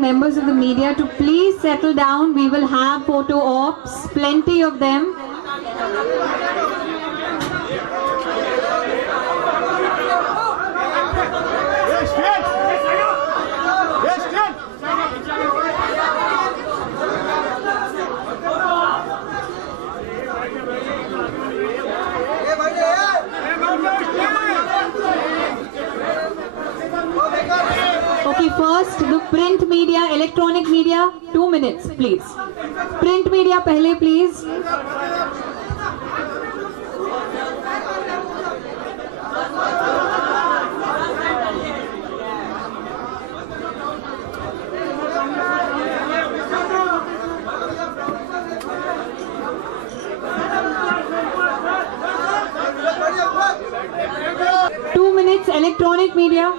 Members of the media to please settle down. We will have photo ops, plenty of them. Okay, first the print media, electronic media, 2 minutes, please. Print media, pehle, please. Two minutes, electronic media.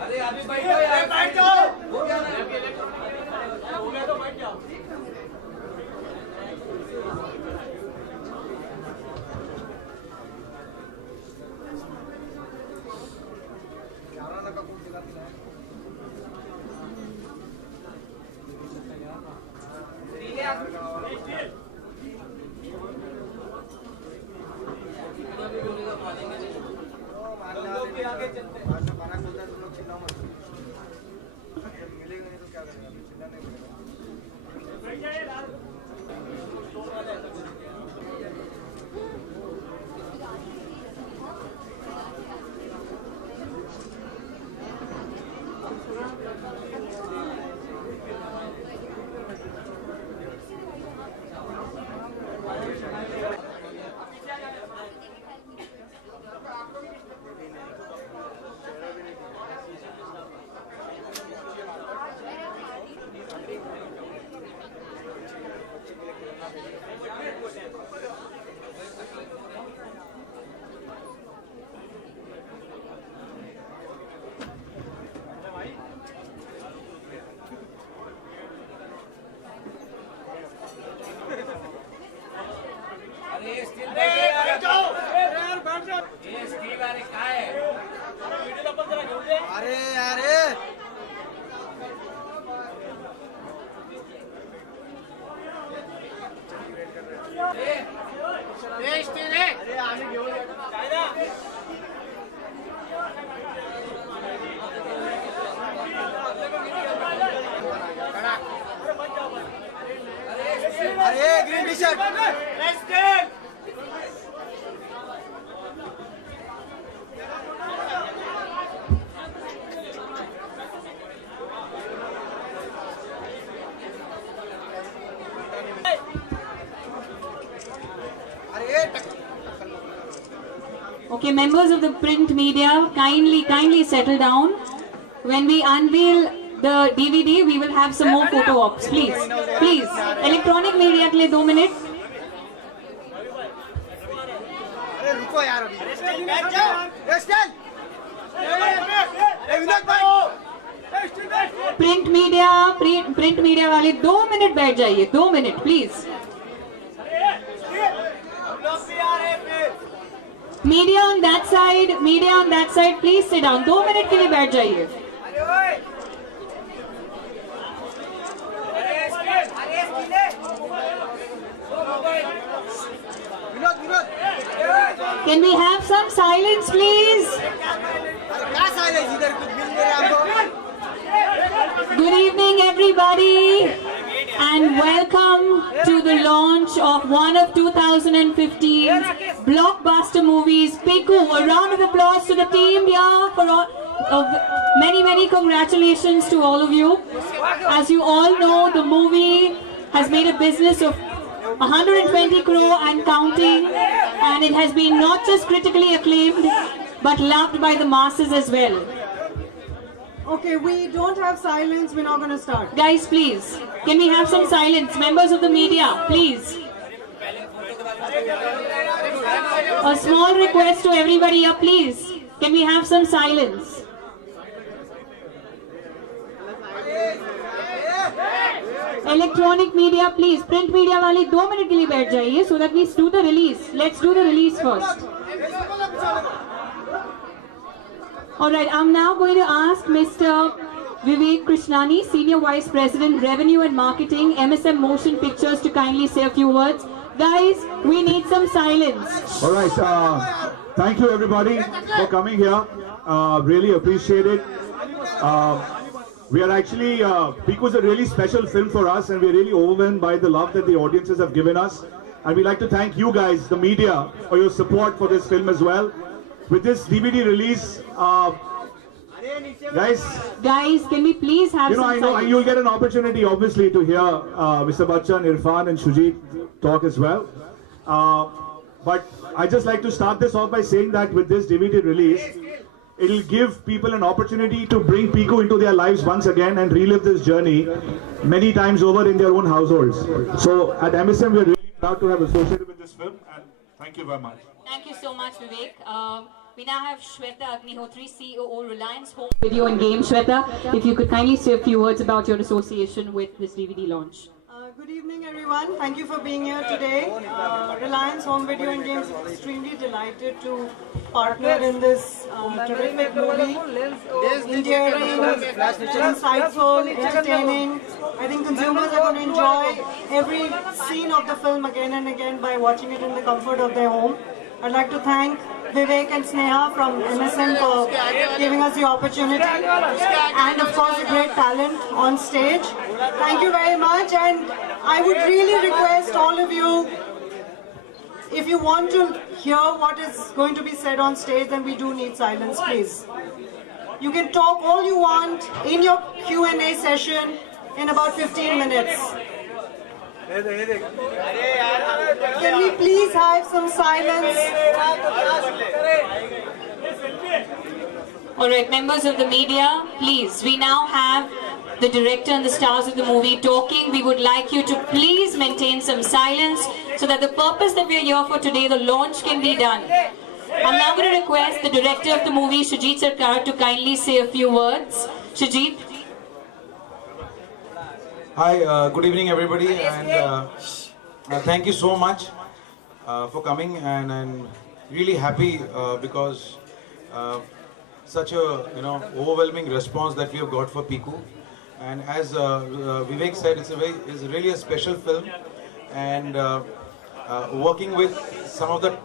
अरे अभी बैठ जाओ यार, बैठ जाओ। हो गया ना, हो गया तो बैठ जाओ। आगे चलते हैं। मिलेगा नहीं तो क्या करेंगे? चिल्लाने अरे यार अरे आगे घेऊन अरे green tea shirt Okay, members of the print media, kindly settle down. When we unveil the DVD, we will have some more photo ops. Please. Electronic media के लिए 2 minutes. अरे रुको यार अभी बैठ जाओ प्रिंट मीडिया वाले 2 मिनट बैठ जाइए, 2 minute please. Media on that side please sit down. 2 minute के लिए बैठ जाइए. Can we have some silence, please? Good evening, everybody, and welcome to the launch of one of 2015's blockbuster movies, Piku. A round of applause to the team here for many congratulations to all of you. As you all know, the movie has made a business of 120 crore and counting, and it has been not just critically acclaimed, but loved by the masses as well. Okay, we don't have silence. We're not going to start. Guys, please, can we have some silence? Members of the media, please. A small request to everybody here, please. Can we have some silence? Electronic media, please. Print media वाले 2 minute के लिए बैठ जाइए so that we do the release. Let's do the release first. Alright, I'm now going to ask Mr. Vivek Krishnani, Senior Vice President, Revenue and Marketing, MSM Motion Pictures, to kindly say a few words. Guys, we need some silence. All right, thank you everybody for coming here. Really appreciate it. We are actually, Piku is a really special film for us, and we're really overwhelmed by the love that the audiences have given us. And we'd like to thank you guys, the media, for your support for this film as well. With this DVD release, guys, can we please have some I know silence? you'll get an opportunity, obviously, to hear Mr. Bachchan, Irfan, and Shujit talk as well. But I just like to start this off by saying that with this DVD release, it'll give people an opportunity to bring Piku into their lives once again and relive this journey many times over in their own households. So at MSM, we're really proud to have associated with this film, and thank you very much. Thank you so much, Vivek. We now have Shweta Agnihotri, CEO, Reliance Home Video and Game. Shweta, if you could kindly say a few words about your association with this DVD launch. Good evening, everyone. Thank you for being here today. Reliance Home Video and Games is extremely delighted to partner in this terrific movie. Endearing, insightful, entertaining. I think consumers are going to enjoy every scene of the film again and again by watching it in the comfort of their home. I'd like to thank Vivek and Sneha from MSM for giving us the opportunity, and of course the great talent on stage. Thank you very much, and I would really request all of you, if you want to hear what is going to be said on stage, then we do need silence, please. You can talk all you want in your Q&A session in about 15 minutes. Can we please have some silence? Alright, members of the media, please, we now have the director and the stars of the movie talking. We would like you to please maintain some silence so that the purpose that we are here for today, the launch, can be done. I'm now going to request the director of the movie, Shujit Sarkar, to kindly say a few words. Shujit. Hi, good evening everybody, and thank you so much for coming, and I'm really happy because such a overwhelming response that we have got for Piku. And as Vivek said, it's really a special film, and working with some of the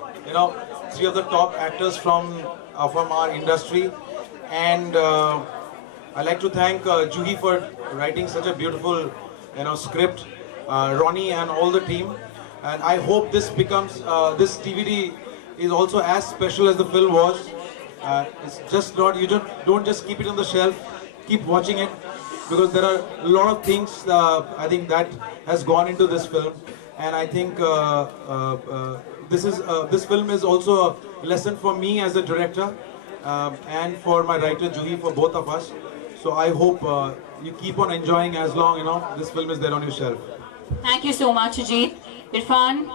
3 of the top actors from our industry, and I'd like to thank Juhi for writing such a beautiful script, Ronnie and all the team, and I hope this becomes this DVD is also as special as the film was. It's just not, you don't just keep it on the shelf, keep watching it, because there are a lot of things I think that has gone into this film, and I think this film is also a lesson for me as a director, and for my writer Juhi, for both of us. So I hope you keep on enjoying as long this film is there on your shelf. Thank you so much, Ajit. Irfan,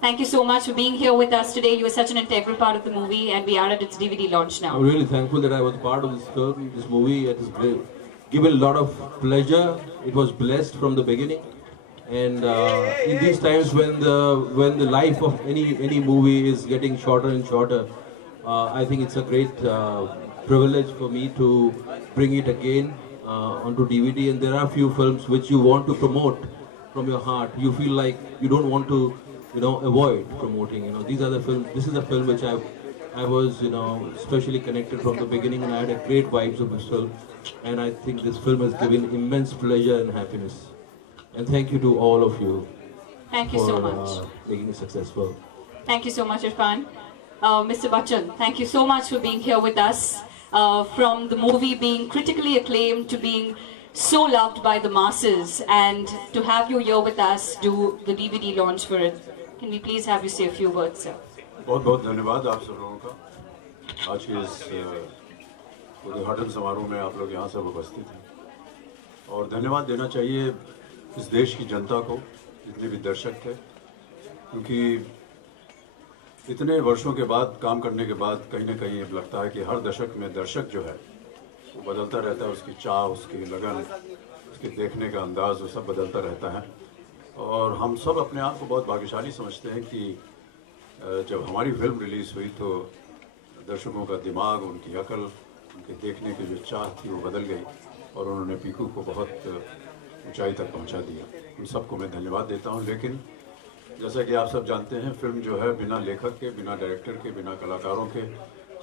thank you so much for being here with us today. You were such an integral part of the movie, and we are at its DVD launch now. I'm really thankful that I was part of this film, this movie. It has given a lot of pleasure. It was blessed from the beginning, and in these times when the life of any movie is getting shorter and shorter, I think it's a great privilege for me to bring it again onto DVD. And there are a few films which you want to promote from your heart. You feel like you don't want to avoid promoting. These are the films. This is a film which I was especially connected from the beginning, and I had a great vibes of this film, and I think this film has given immense pleasure and happiness. And thank you to all of you. Thank you so much. Making it successful. Thank you so much, Irfan. Mr. Bachchan, thank you so much for being here with us. From the movie being critically acclaimed to being so loved by the masses, and to have you here with us do the DVD launch for it. Can we please have you say a few words, sir? बहुत बहुत धन्यवाद आप सब लोगों का। आज के इस उद्घाटन समारोह में आप लोग यहाँ सब उपस्थित हैं और धन्यवाद देना चाहिए इस देश की जनता को, जितने भी दर्शक थे, क्योंकि इतने वर्षों के बाद काम करने के बाद कहीं ना कहीं लगता है कि हर दशक में दर्शक जो है वो बदलता रहता है, उसकी चाह, उसकी लगन, उसके देखने का अंदाज, वो सब बदलता रहता है। और हम सब अपने आप को बहुत भाग्यशाली समझते हैं कि जब हमारी फिल्म रिलीज़ हुई तो दर्शकों का दिमाग, उनकी अकल, उनके देखने की जो चाह थी वो बदल गई और उन्होंने पीकू को बहुत ऊंचाई तक पहुंचा दिया। उन सबको मैं धन्यवाद देता हूं। लेकिन जैसा कि आप सब जानते हैं, फिल्म जो है बिना लेखक के, बिना डायरेक्टर के, बिना कलाकारों के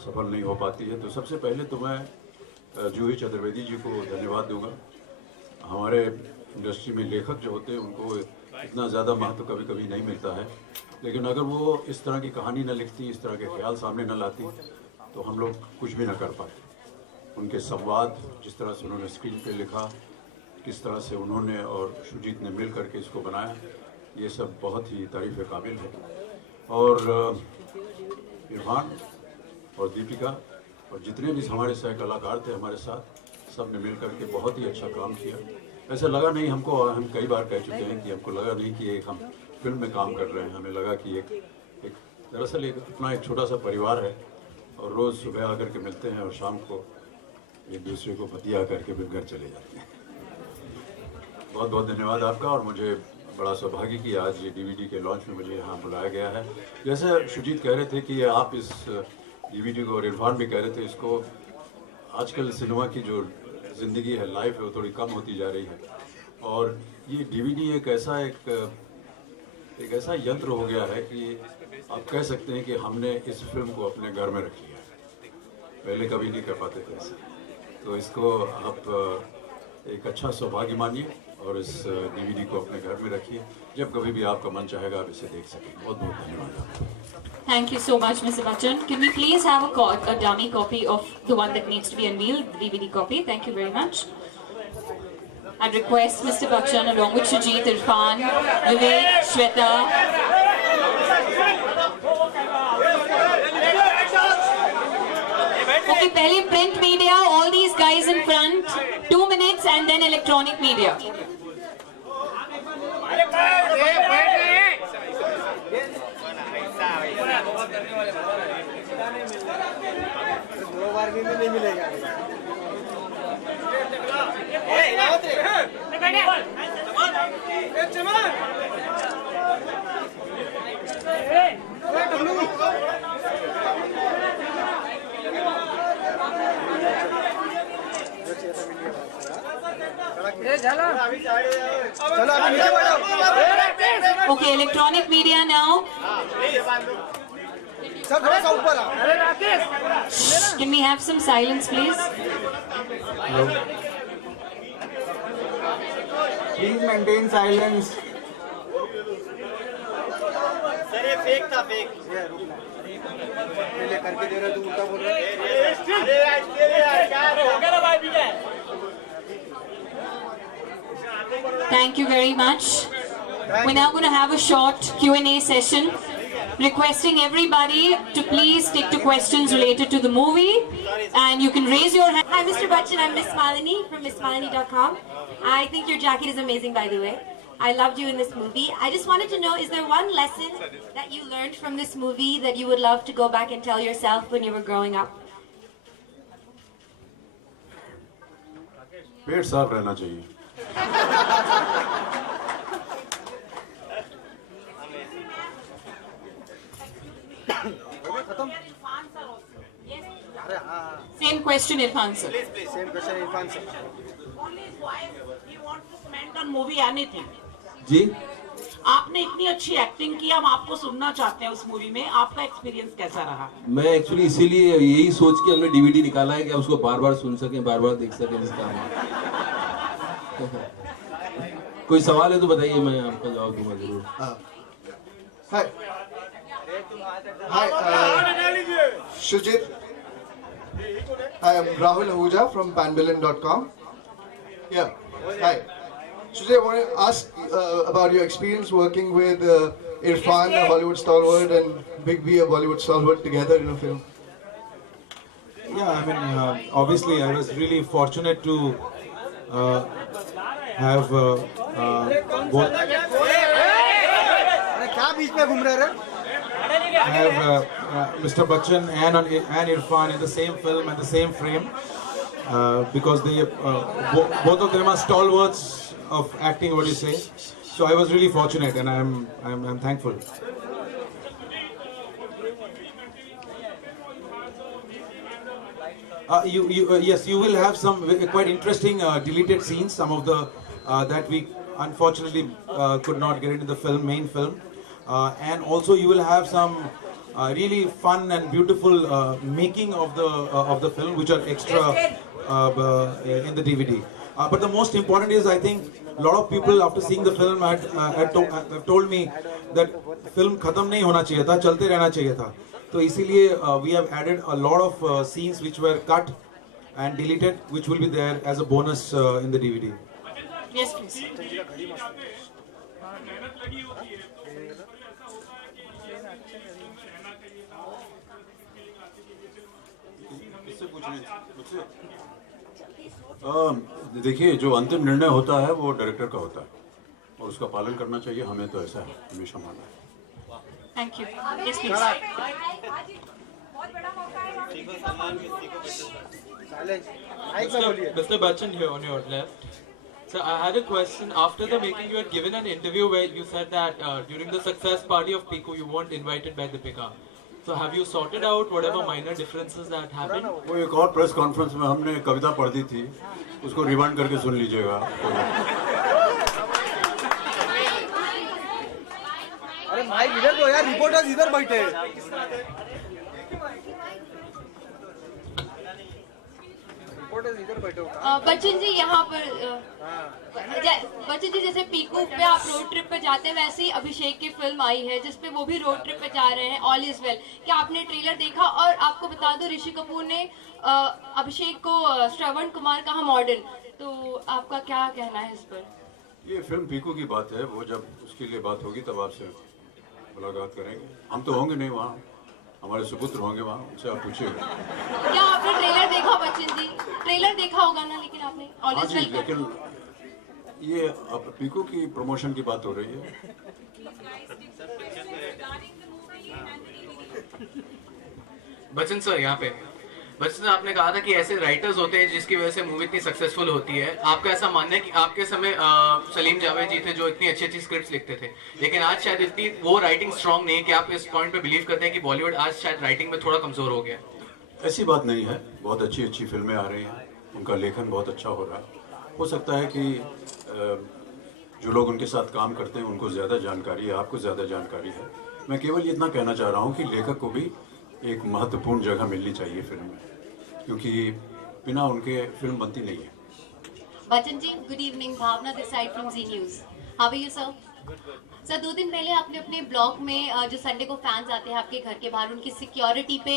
सफल नहीं हो पाती है। तो सबसे पहले तो मैं जूही चतुर्वेदी जी को धन्यवाद दूंगा। हमारे इंडस्ट्री में लेखक जो होते हैं उनको इतना ज़्यादा महत्व कभी कभी नहीं मिलता है, लेकिन अगर वो इस तरह की कहानी न लिखती, इस तरह के ख्याल सामने न लाती, तो हम लोग कुछ भी न कर पाते। उनके संवाद, जिस तरह से उन्होंने स्क्रीन पे लिखा, किस तरह से उन्होंने और सुजीत ने मिल करके इसको बनाया, ये सब बहुत ही तारीफ़ काबिल है। और इरफान और दीपिका और जितने भी हमारे सह कलाकार थे हमारे साथ, सब ने मिल करके बहुत ही अच्छा काम किया। ऐसा लगा नहीं हमको, और हम कई बार कह चुके हैं कि हमको लगा नहीं कि एक हम फिल्म में काम कर रहे हैं। हमें लगा कि एक दरअसल एक अपना एक छोटा सा परिवार है और रोज़ सुबह आकर के मिलते हैं और शाम को एक दूसरे को बतिया करके फिर घर चले जाते हैं। बहुत बहुत धन्यवाद आपका। और मुझे बड़ा सौभाग्य कि आज ये डीवीडी के लॉन्च में मुझे यहाँ बुलाया गया है। जैसे सुजीत कह रहे थे कि आप इस डीवीडी को, और इरफान भी कह रहे थे, इसको आजकल सिनेमा की जो ज़िंदगी है, लाइफ है, वो थोड़ी कम होती जा रही है। और ये डीवीडी एक ऐसा यंत्र हो गया है कि आप कह सकते हैं कि हमने इस फिल्म को अपने घर में रख लिया है। पहले कभी नहीं कर पाते थे ऐसा। तो इसको आप एक अच्छा सौभाग्य मानिए और इस डीवीडी को अपने घर में रखिए। जब कभी भी आपका मन चाहेगा आप इसे देख सकें। बहुत बहुत धन्यवाद आपका। Thank you so much, Mr. Bachchan. Can we please have a dummy copy of the one that needs to be unveiled, the DVD copy? Thank you very much. I'd request Mr. Bachchan along with Shujit, Irfan, Vivek, Shweta. Okay, pehle print media, all these guys in front, 2 minutes, and then electronic media. दो बार भी नहीं मिलेगा। चलो अभी नीचे बैठो। Okay, electronic media now. सब थोड़ा सा ऊपर आओ। Can we have some silence, please? Please maintain silence. Sir ये फेक था, फेक। पहले करके दे रहा तू उल्टा बोल रहा है। Thank you very much. We're now going to have a short Q&A session. Requesting everybody to please stick to questions related to the movie, and you can raise your hand. Hi, Mr. Bachchan. I'm Miss Malini from MissMalini.com. I think your jacket is amazing, by the way. I loved you in this movie. I just wanted to know, is there one lesson that you learned from this movie that you would love to go back and tell yourself when you were growing up? पेट साफ रहना चाहिए। Same question, Irfan sir. Same question, Irfan sir. Movie anything. जी, आपने इतनी अच्छी acting की, हम आपको सुनना चाहते हैं उस मूवी में। आपका एक्सपीरियंस कैसा रहा? मैं एक्चुअली इसीलिए यही सोच के हमने डीवीडी निकाला है कि आप उसको बार बार सुन सकें, बार बार देख सकें। इस काम में कोई सवाल है तो बताइए, मैं आपका जवाब दूंगा जरूर। Hi, Shujit. I am Rahul Ahuja from panbillin.com. Yeah, hi. Shujit, I want to ask about your experience working with Irfan, a Hollywood stalwart, and Big B, a Bollywood stalwart, together in a film. Yeah, I mean, obviously, I was really fortunate to have both. क्या बीच में घूम रहे रे? Have Mr. Bachchan and Irfan in the same film and the same frame, because they both of them are stalwarts of acting. What do you say? So I was really fortunate, and I'm thankful. Yes, you will have some quite interesting deleted scenes. Some of the that we unfortunately could not get into the main film, and also you will have some really fun and beautiful making of the film, which are extra in the DVD. But the most important is, I think, a lot of people after seeing the film have told me that film खत्म नहीं होना चाहिए था, चलते रहना चाहिए था. तो इसीलिए we have added a lot of scenes which were cut and deleted, which will be there as a bonus in the DVD. Yes, please. देखिए, जो अंतिम निर्णय होता है वो डायरेक्टर का होता है और उसका पालन करना चाहिए. हमें तो ऐसा है, हमेशा माना है. Thank you. Yes, please. Mr. Bachchan here on your left. So I had a question. After the making, you had given an interview where you said that during the success party of Piku, you weren't invited by Deepika. So have you sorted out whatever minor differences that happened? वो एक और press conference में हमने कविता पढ़ दी थी, उसको rewind करके सुन लीजिएगा. अरे माइक इधर दो यार, रिपोर्टर्स इधर बैठे. रिपोर्टर्स इधर बैठे हो. बच्चन जी यहाँ पर बच्चन जी जैसे पीकू पे आप रोड ट्रिप पे जाते हैं, वैसे ही अभिषेक की फिल्म आई है जिसपे वो भी रोड ट्रिप पे जा रहे हैं, ऑल इज वेल. क्या आपने ट्रेलर देखा? और आपको बता दो, ऋषि कपूर ने अभिषेक को श्रवण कुमार कहा मॉडल, तो आपका क्या कहना है इस पर? ये फिल्म पीकू की बात है, वो जब उसके लिए बात होगी तब आपसे मुलाकात करेंगे. हम तो होंगे नहीं वहाँ, हमारे सुपुत्र होंगे वहाँ, उनसे आप पूछिएगा. क्या आपने ट्रेलर देखा बच्चन जी? ट्रेलर देखा होगा ना, लेकिन आपने ऑल इज वेल. लेकिन ये अब पीकू की प्रमोशन की बात हो रही है. बच्चन सर यहाँ पे, बच्चन सर आपने कहा था कि ऐसे राइटर्स होते हैं जिसकी वजह से मूवी इतनी सक्सेसफुल होती है. आपका ऐसा मानना है कि आपके समय सलीम जावेद जी थे जो इतनी अच्छी अच्छी स्क्रिप्ट्स लिखते थे, लेकिन आज शायद इतनी वो राइटिंग स्ट्रांग नहीं है, कि आप इस पॉइंट पे बिलीव करते हैं कि बॉलीवुड आज शायद राइटिंग में थोड़ा कमजोर हो गया? ऐसी बात नहीं है, बहुत अच्छी अच्छी फिल्में आ रही हैं, उनका लेखन बहुत अच्छा हो रहा है. हो सकता है कि जो लोग उनके साथ काम करते हैं उनको ज़्यादा जानकारी है, आपको ज़्यादा जानकारी है. मैं केवल इतना कहना चाह रहा हूँ कि लेखक को भी एक महत्वपूर्ण जगह मिलनी चाहिए फिल्म में, क्योंकि बिना उनके फिल्म बनती नहीं है. Bachchan ji, good evening. Bhavna this side from Zee news. How are you sir? Sir 2 दिन पहले आपने अपने ब्लॉग में जो संडे को फैंस आते हैं आपके घर के बाहर, उनकी सिक्योरिटी पे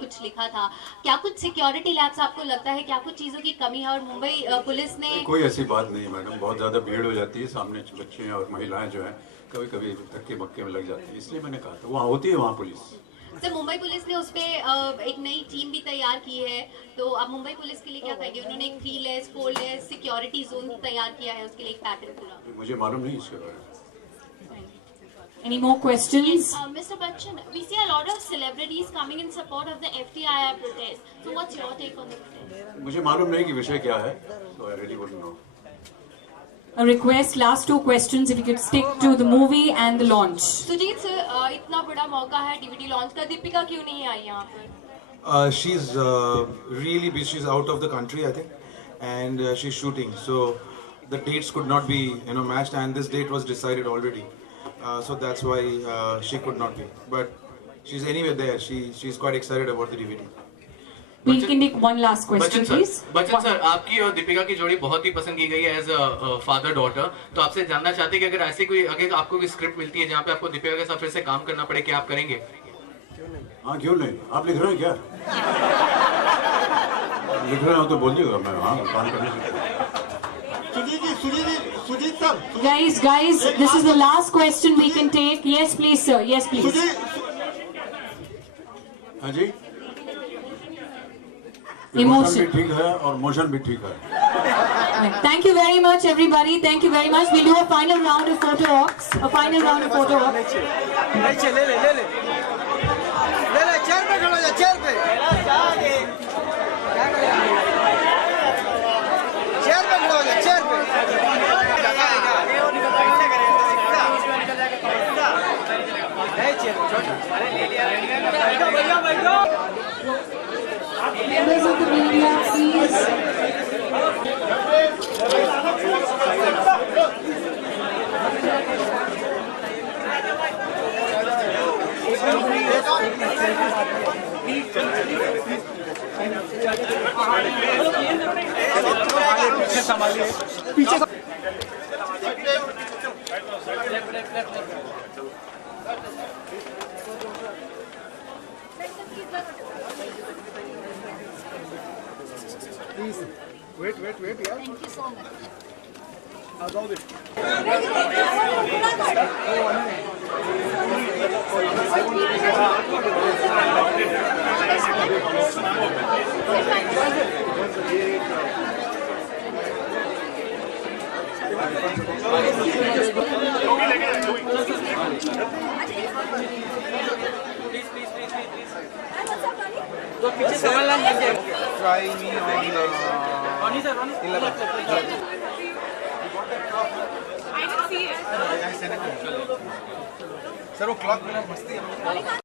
कुछ लिखा था. क्या कुछ सिक्योरिटी लैब्स आपको लगता है क्या कुछ चीज़ों की कमी है? और मुंबई पुलिस ने कोई ऐसी बात नहीं है मैडम, बहुत ज़्यादा भीड़ हो जाती है, सामने बच्चे और महिलाएं जो हैं कभी कभी धक्के मक्के में लग जाती है, इसलिए मैंने कहा था वहाँ होती है वहाँ पुलिस. सर मुंबई पुलिस ने उस पर एक नई टीम भी तैयार की है, तो आप मुंबई पुलिस के लिए क्या कहेंगे? उन्होंने एक 3-लेस 4-लेस सिक्योरिटी जोन तैयार किया है, उसके लिए एक पैटर्न पूरा. मुझे मालूम नहीं इसके बारे में. Any more questions? Mr. Bachchan, we see a lot of celebrities coming in support of the FTIR protest. So what's your take on the protest? मुझे मालूम नहीं कि विषय क्या है, so I really wouldn't know. A request, last 2 questions, if you could stick to the movie and the launch. Sujit sir, इतना बड़ा मौका है DVD लॉन्च का, दीपिका क्यों नहीं आई यहाँ पर? She's really busy. She's out of the country, I think, and she's shooting. So the dates could not be, matched, and this date was decided already. So that's why she could not be. But she's anyway there. She's quite excited about the DVD. We can take one last question, please. Bachchan sir, आपकी और दीपिका की जोड़ी बहुत ही पसंद की गई है as a father daughter. तो आपसे जानना चाहते हैं कि अगर ऐसी कोई, अगर आपको कोई स्क्रिप्ट मिलती है जहाँ पे आपको दीपिका के साथ फिर से काम करना पड़े, क्या आप करेंगे? हाँ, क्यों नहीं. आप लिख रहे हैं क्या? लिख रहे हो तो बोलिएगा, मैं हाँ काम करने से. Guys, this is the last question we can take. Yes, please, sir. Yes, please. हाँ जी. इमोशन भी Emotion. ठीक है और मोशन भी ठीक है. Thank you very much, everybody. Thank you very much. We'll do a final round of photo ops. A final round of photo ops. ले chair पे खड़ा हो जा, चेयर पे चेयर पे खड़ा हो जा, चेयर पे Members of the media, please. पीछे प्लीज वेट यार. Thank you so much. Try me on Ronnie sir. 11. I didn't see it. Sir वो क्लॉक में मस्ती है.